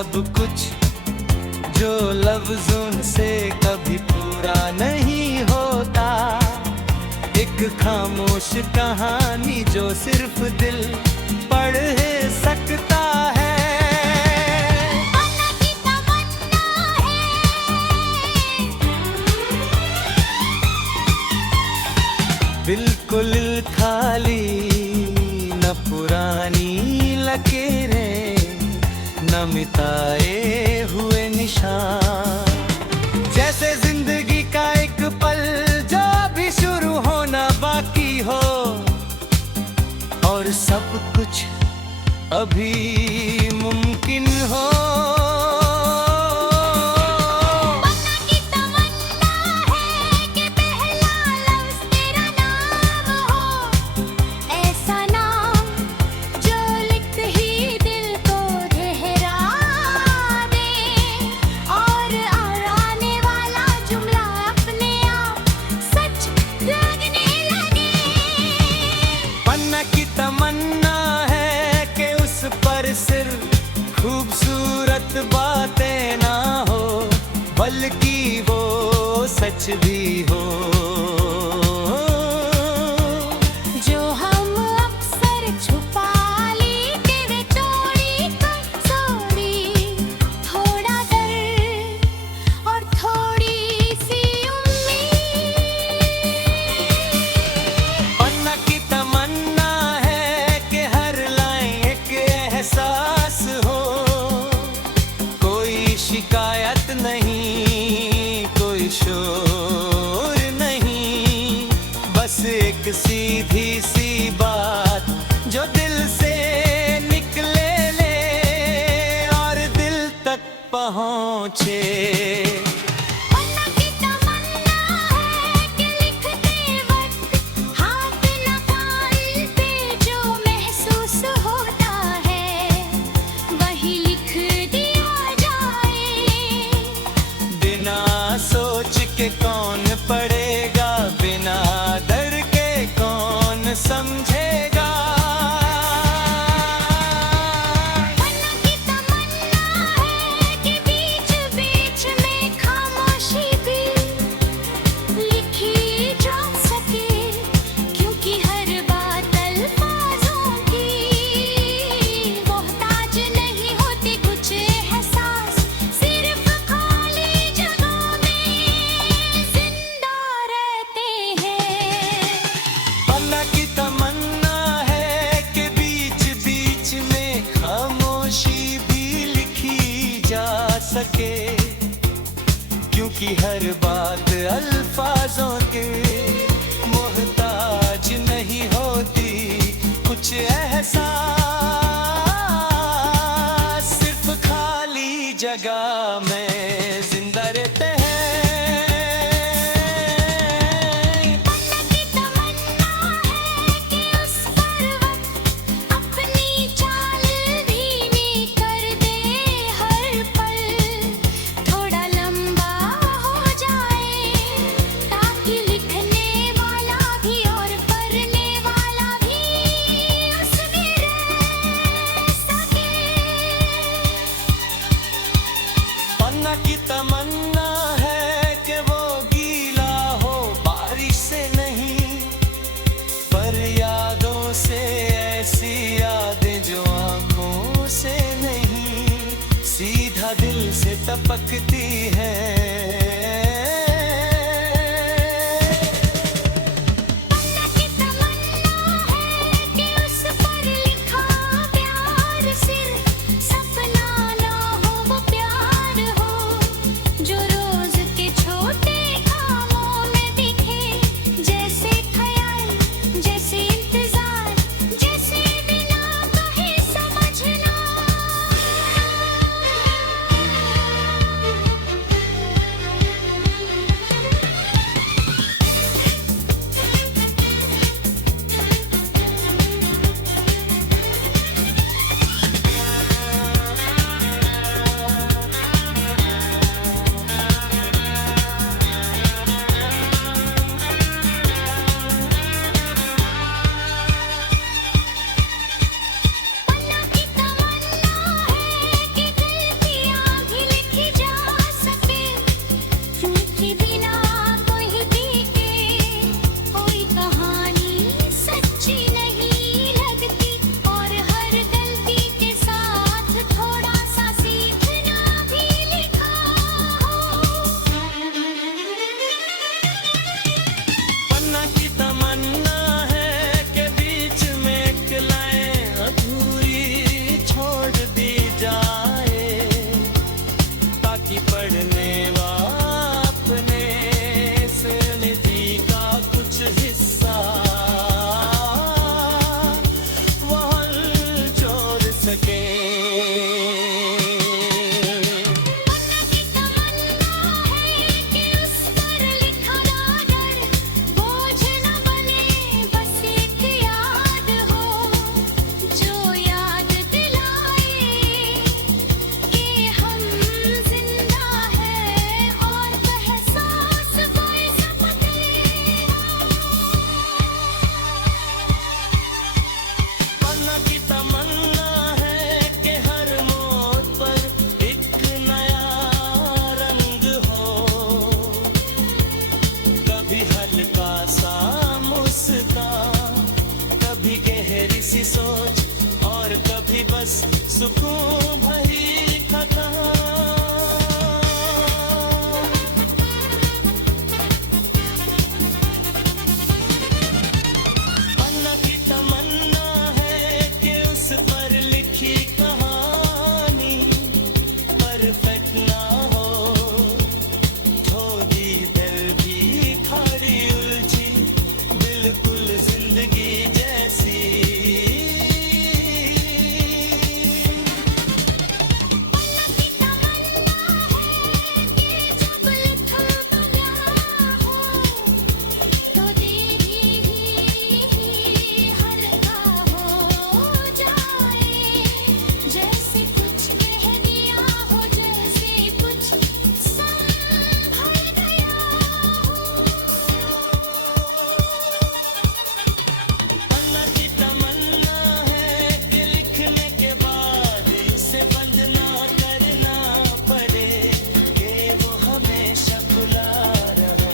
सब कुछ जो लफ्जों से कभी पूरा नहीं होता। एक खामोश कहानी जो सिर्फ दिल पढ़ सकता है। बिल्कुल खाली, न पुरानी लकीरें, न मिटाए हुए निशान। जैसे जिंदगी का एक पल जो भी शुरू होना बाकी हो, और सब कुछ अभी मुमकिन हो। खूबसूरत बातें ना हो, बल्कि वो सच भी हो। जो हम अक्सर छुपा लेते वे चोरी कर चोरी, थोड़ा डर और थोड़ी सी उम्मीद। पन्ना की तमन्ना है कि हर लाइन एक एहसास हो। शिकायत नहीं, कोई शोर नहीं, बस एक सीधी सी बात जो दिल से निकले ले और दिल तक पहुँचे। के कौन पढ़ेगा, बिना डर के कौन समझेगा। पन्ना की तमन्ना है कि बीच बीच में खामोशी भी लिखी जा सके, क्योंकि हर बात अल्फाजों की मोहताज नहीं होती। कुछ एहसास सिर्फ खाली जगह में जिंदा रहते हैं। पन्ना की तमन्ना है कि बीच बीच में खामोशी भी लिखी जा सके, क्योंकि हर बात अल्फाजों के मोहताज नहीं होती। कुछ एहसास सिर्फ खाली जगह में जिंदा रहते हैं। पन्ना की तमन्ना है कि वो गीला हो बारिश से नहीं, पर यादों से ऐसी यादें जो आंखों से नहीं, सीधा दिल से टपकती है। सी सोच और कभी बस सुकून भरी थकान। पन्ना की तमन्ना है कि उस पर लिखी कहानी परफेक्ट ना हो, थोड़ी दिल भी खाड़ी उलझी बिल्कुल जिंदगी जैसी। पन्ना की तमन्ना है कि लिखने के बाद इसे बंद ना करना पड़े, कि वो हमेशा खुला रहा।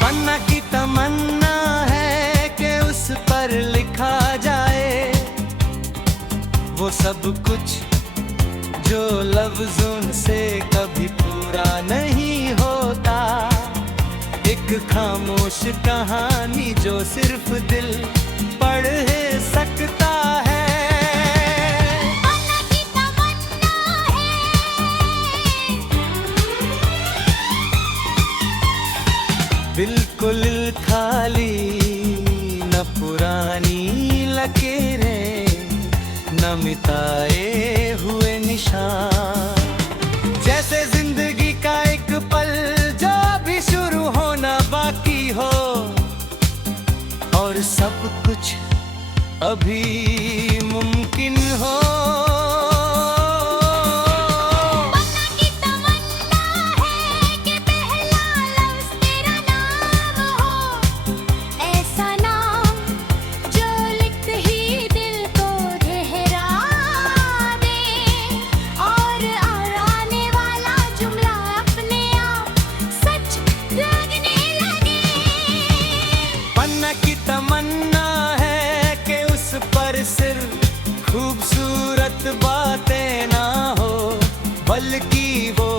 पन्ना की तमन्ना है कि उस पर लिखा जाए वो सब कुछ जो लफ्जों से कभी पूरा नहीं होता। एक खामोश कहानी जो सिर्फ दिल पढ़ सकता है। बिल्कुल खाली, न पुरानी लकीरें, न मिटाए हुए निशान। जैसे जिंदगी का एक पल जो भी शुरू होना बाकी हो, और सब कुछ अभी मुमकिन हो। पन्ना की तमन्ना है कि उस पर सिर्फ खूबसूरत बातें ना हो, बल्कि वो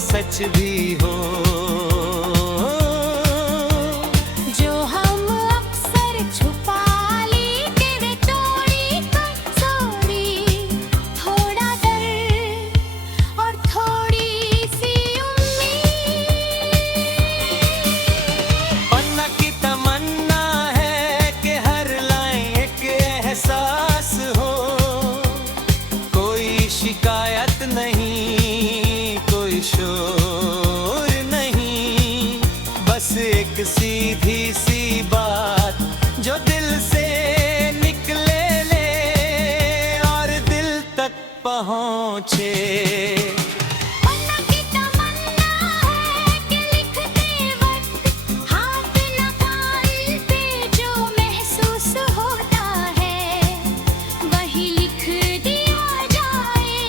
सच भी हो। जो हम अक्सर छुपा लेते वे चोरी कर चोरी, थोड़ा डर और थोड़ी सी उम्मीद। पन्ना की तमन्ना है कि हर लाइन एक एहसास हो, कोई शिकायत नहीं, कोई शोर नहीं, बस एक सीधी सी बात जो दिल से निकले ले और दिल तक पहुँचे। पन्ना की तमन्ना है कि लिखते वक्त हाथ न कान पे जो महसूस होता है वही लिख दिया जाए।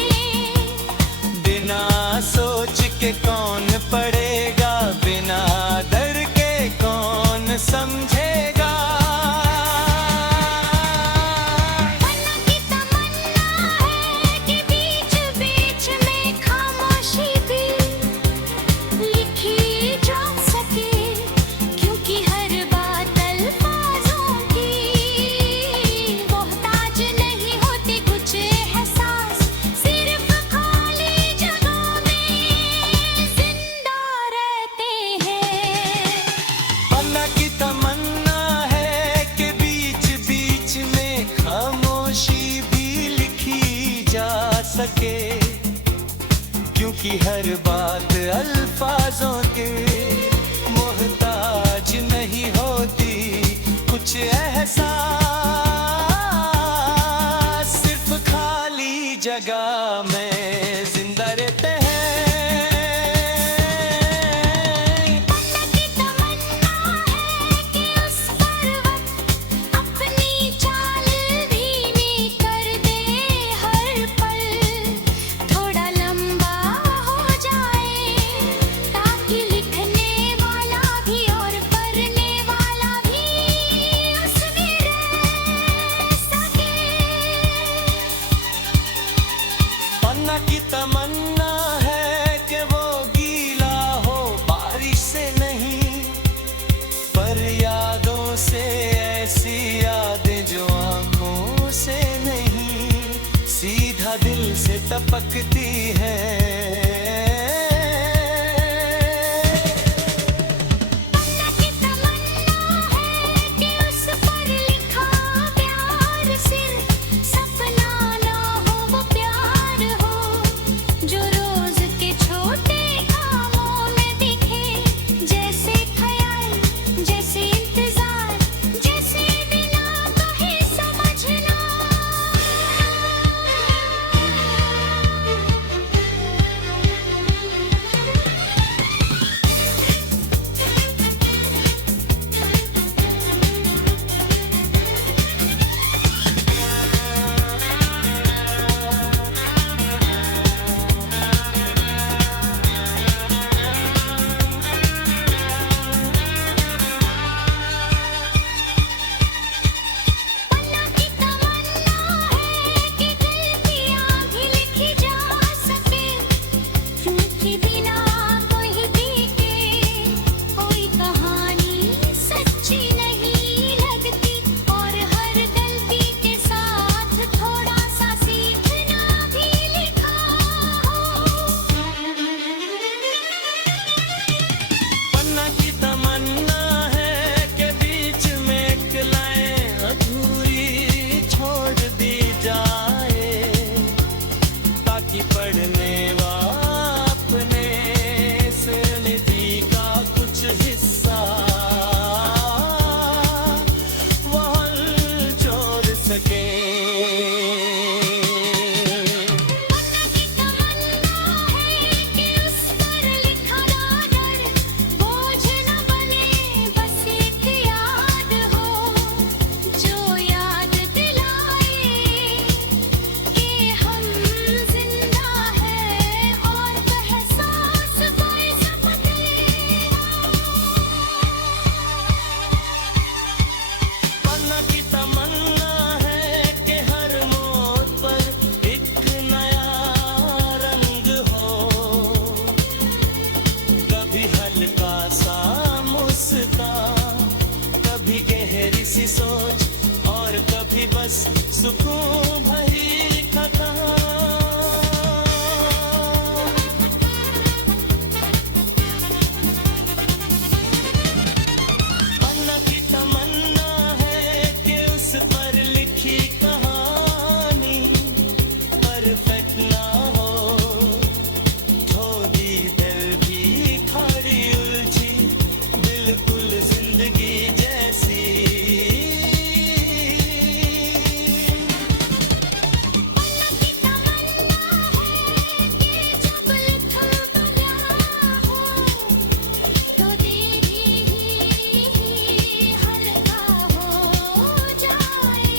बिना सोच के कौन पढ़ेगा, बिना डर के कौन समझेगा। पन्ना की तमन्ना है कि बीच बीच में खामोशी भी लिखी जा सके, क्योंकि हर बात अल्फाजों की मोहताज नहीं होती कुछ एहसास, सिर्फ खाली जगहों में जिंदा रहते हैं। पन्ना की तमन्ना है कि बीच बीच में खामोशी भी लिखी जा सके, क्योंकि हर बात अल्फाजों के मोहताज नहीं होती कुछ एहसास, सिर्फ खाली जगह में जिंदा रहते हैं। पन्ना की तमन्ना है कि उस पर टपकती है। पन्ना की तमन्ना है कि उस पर लिखा प्यार सिर्फ सपना ना हो, वो प्यार हो जो रोज के छोटे कामों में दिखे, जैसे ख्याल, जैसे इंतजार, जैसे बिना कहे समझना। पन्ना की तमन्ना है कि गलतियां भी लिखी जा सके, क्योंकि बिना कोई बीते कोई कहानी सच्ची नहीं लगती, और हर गलती के साथ थोड़ा सा सीखना भी लिखा हो। पन्ना की तमन्ना है कि बीच में एक लाइन अधूरी छोड़ दी जाए, ताकि पढ़ने वापने से निधि का कुछ हिस्सा वह छोड़ सके। पन्ना की तमन्ना है कि उस पर लिखा डर बोझ न बने, बस एक याद हो जो याद दिलाए कि हम जिंदा हैं और एहसास कोई सपने। पन्ना की तमन्ना है कि हर मोड़ पर एक नया रंग हो, कभी हल्का सा मुस्कान, कभी गहरी सी सोच, और कभी बस सुकून भरी थकान। पन्ना की तमन्ना है कि उस पर लिखी कहानी परफेक्ट ना हो, थोड़ी दिल भी खड़ी उलझी, बिल्कुल जिंदगी जैसी। पन्ना की तमन्ना है कि जब लिखा गया हो तो दिल भी हल्का हो जाए,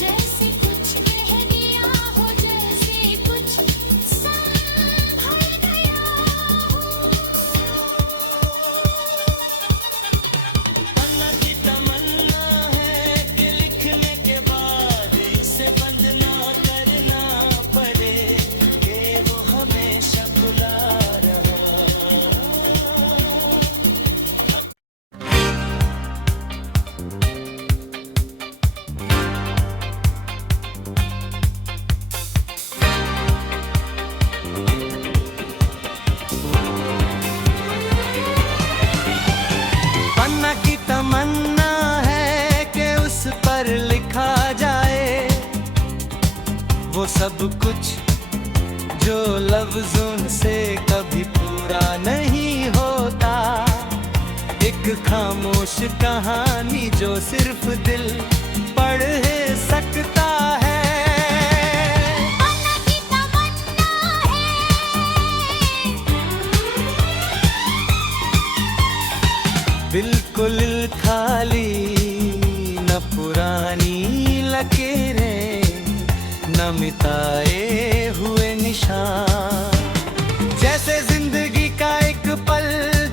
जैसे कुछ कह दिया हो, जैसे कुछ संभल गया हो। पन्ना की तमन्ना है कि लिखने के बाद उसे बंद ना करना पड़े, कि वो हमेशा खुला रहा। पन्ना की तमन्ना है कि उस पर लिखा जाए वो सब कुछ जो लफ्जों से कभी पूरा नहीं होता, एक खामोश कहानी जो सिर्फ दिल पढ़ सकता है। पन्ना की तमन्ना है बिल्कुल खाली, न पुरानी लकीरें, न मिटाए हुए निशान, जैसे जिंदगी का एक पल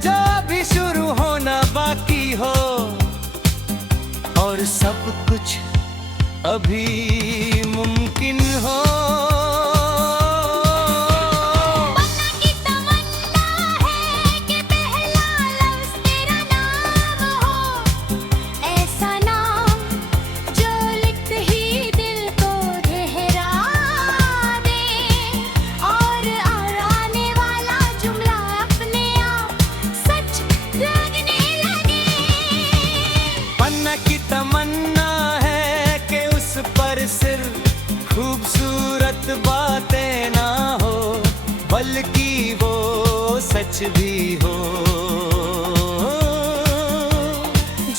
जो भी शुरू होना बाकी हो, और सब कुछ अभी मुमकिन हो। पन्ना की तमन्ना है कि पहला लफ्ज़ तेरा नाम हो, ऐसा नाम जो लिखते ही दिल को ठहरा दे। बातें ना हो, बल्कि वो सच भी हो।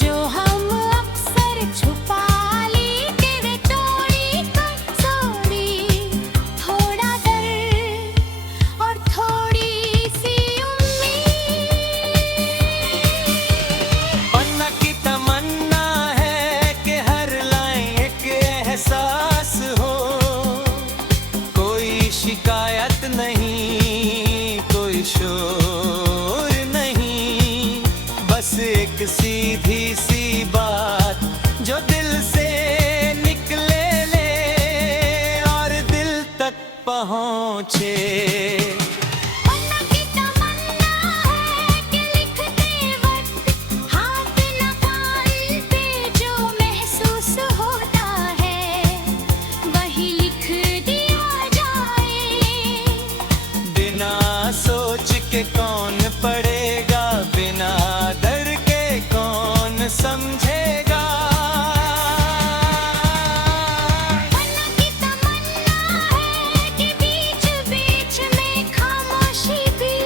जो हम अक्सर छुपा लेते वे चोरी कसोरी, थोड़ा डर और थोड़ी सी उम्मीद। पन्ना की तमन्ना है कि हर लाइन एक एहसास हो, कोई शिकायत नहीं, कोई शोर नहीं, बस एक सीधी सी बात जो दिल से निकले ले और दिल तक पहुँचे। पन्ना की तमन्ना है कि लिखते वक्त हाथ न कान पे जो महसूस होता है वही लिख दिया जाए। बिना सोच के कौन पढ़ेगा, बिना डर के कौन समझेगा। पन्ना की तमन्ना है कि बीच बीच में खामोशी भी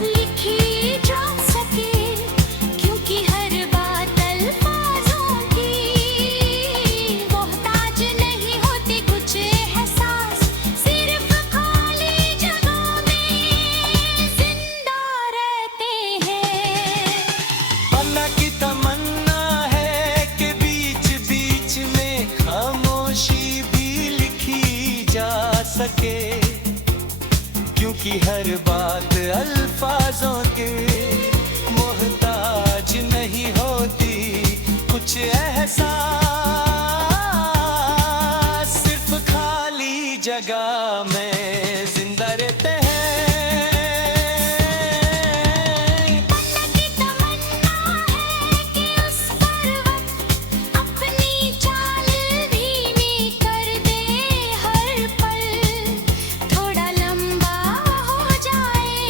लिखी जा सके, क्योंकि हर बात अल्फाजों की मोहताज नहीं होती कुछ एहसास, सिर्फ खाली जगहों में जिंदा रहते हैं। पन्ना की तमन्ना है कि बीच बीच में खामोशी भी लिखी जा सके, क्योंकि हर बात अल्फाजों के मोहताज नहीं होती कुछ एहसास, सिर्फ खाली जगह में जिंदा रहते हैं। पन्ना की तमन्ना है कि उस पर वक्त अपनी चाल धीमी कर दे, हर पल थोड़ा लंबा हो जाए,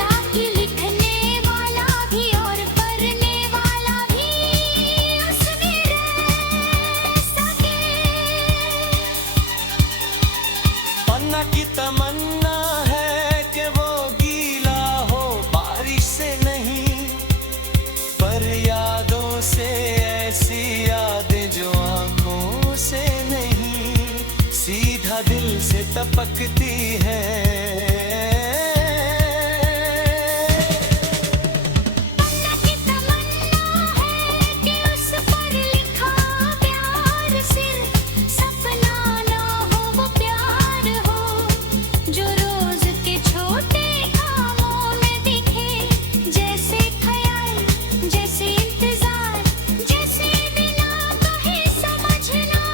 ताकि लिखने वाला भी और पढ़ने वाला भी उसमें रह सके। पन्ना की तमन्ना है कि वो गीला हो बारिश से नहीं, पर यादों से ऐसी यादें जो आंखों से नहीं, सीधा दिल से टपकती है। पन्ना की तमन्ना है कि उस पर लिखा प्यार सिर्फ सपना ना हो, वो प्यार हो जो रोज के छोटे कामों में दिखे, जैसे ख्याल, जैसे इंतजार, जैसे बिना कहे समझना।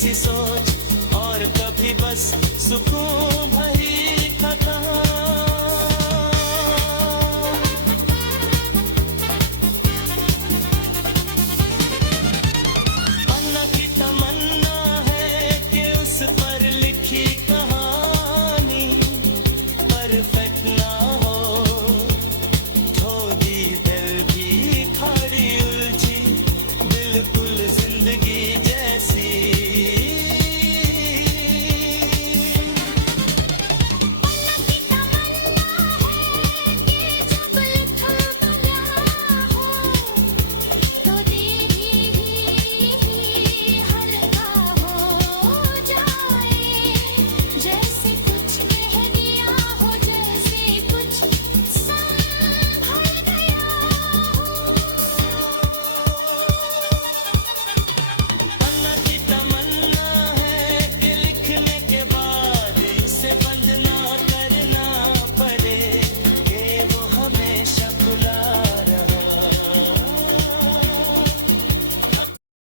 सी सोच और कभी बस सुकून भरी थकान